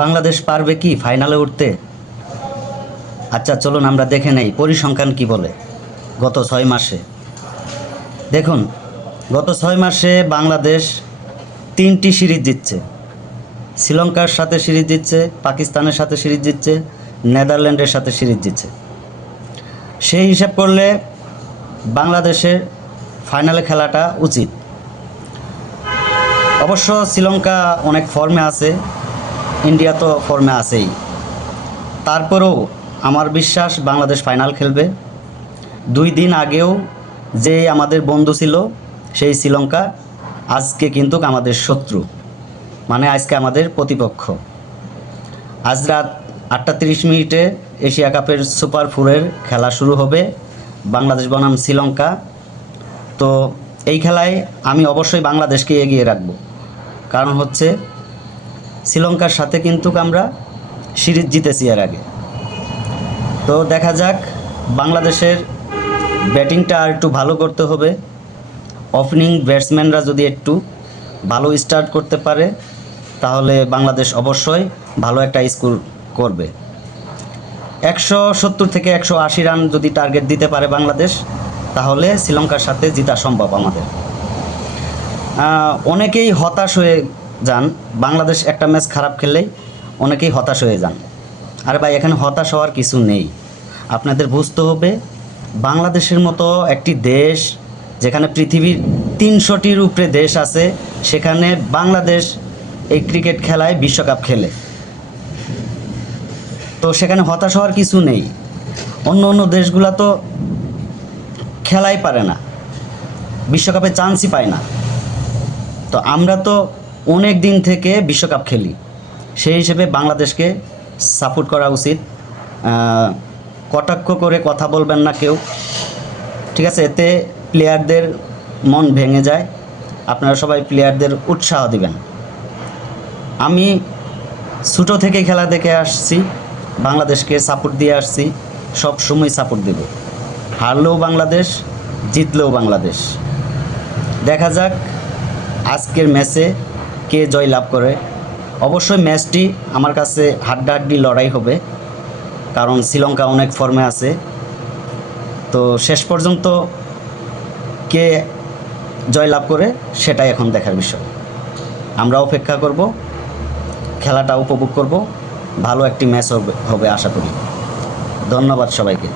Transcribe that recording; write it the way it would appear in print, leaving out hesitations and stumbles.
বাংলাদেশ পারবে কি ফাইনালে উঠতে? আচ্ছা চলুন আমরা দেখে নেই পরিসংখ্যান কি বলে। গত 6 মাসে দেখুন, গত 6 মাসে বাংলাদেশ 3টি সিরিজ জিতছে। শ্রীলঙ্কার সাথে সিরিজ জিতছে, পাকিস্তানের সাথে সিরিজ জিতছে, নেদারল্যান্ডের সাথে সিরিজ জিতছে। সেই হিসাব করলে বাংলাদেশের ফাইনালে খেলাটা উচিত। অবশ্য শ্রীলঙ্কা অনেক ফর্মে আছে, ইন্ডিয়া তো ফর্মে আছেই। তারপরেও আমার বিশ্বাস বাংলাদেশ ফাইনাল খেলবে। 2 দিন আগেও যে আমাদের বন্ধু ছিল সেই শ্রীলঙ্কা আজকে কিন্তু আমাদের শত্রু, মানে আজকে আমাদের প্রতিপক্ষ। আজ রাত 8:30 এশিয়া কাপের সুপার 4-এর খেলা শুরু হবে, বাংলাদেশ বনাম শ্রীলঙ্কা। তো এই খেলায় আমি অবশ্যই বাংলাদেশকে এগিয়ে রাখব, কারণ হচ্ছে শ্রীলঙ্কার সাথে কিন্তু আমরা সিরিজ জিতেছি এর আগে। তো দেখা যাক, বাংলাদেশের ব্যাটিংটা আর একটু ভালো করতে হবে। ওপেনিং ব্যাটসম্যানরা যদি একটু ভালো স্টার্ট করতে পারে তাহলে বাংলাদেশ অবশ্যই ভালো একটা স্কোর করবে। 170 থেকে 180 রান যদি টার্গেট দিতে পারে বাংলাদেশ, তাহলে শ্রীলঙ্কার সাথে জেতা সম্ভব আমাদের। অনেকেই হতাশ হয়ে যান, বাংলাদেশ একটা ম্যাচ খারাপ খেললেই অনেকেই হতাশ হয়ে যান। আরে ভাই, এখানে হতাশ হওয়ার কিছু নেই। আপনাদের বুঝতে হবে, বাংলাদেশের মতো একটি দেশ যেখানে পৃথিবীর 300টির উপরে দেশ আছে, সেখানে বাংলাদেশ এই ক্রিকেট খেলায় বিশ্বকাপ খেলে। তো সেখানে হতাশ হওয়ার কিছু নেই। অন্য অন্য দেশগুলো তো খেলাই পারে না, বিশ্বকাপে চান্সই পায় না। তো আমরা তো অনেক দিন থেকে বিশ্বকাপ খেলি, সেই হিসেবে বাংলাদেশকে সাপোর্ট করা উচিত। কটাক্ষ করে কথা বলবেন না কেউ, ঠিক আছে? এতে প্লেয়ারদের মন ভেঙে যায়। আপনারা সবাই প্লেয়ারদের উৎসাহ দিবেন। আমি ছোটো থেকে খেলা দেখে আসছি, বাংলাদেশকে সাপোর্ট দিয়ে আসছি, সব সময় সাপোর্ট দেব। হারলেও বাংলাদেশ, জিতলেও বাংলাদেশ। দেখা যাক আজকের ম্যাচে কে জয় লাভ করে। অবশ্যই ম্যাচটি আমার কাছে হাড্ডাহাড্ডি লড়াই হবে, কারণ শ্রীলঙ্কা অনেক ফর্মে আছে। তো শেষ পর্যন্ত কে জয় লাভ করে সেটাই এখন দেখার বিষয়। আমরা অপেক্ষা করব, খেলাটা উপভোগ করব, ভালো একটি ম্যাচ হবে আশা করি। ধন্যবাদ সবাইকে।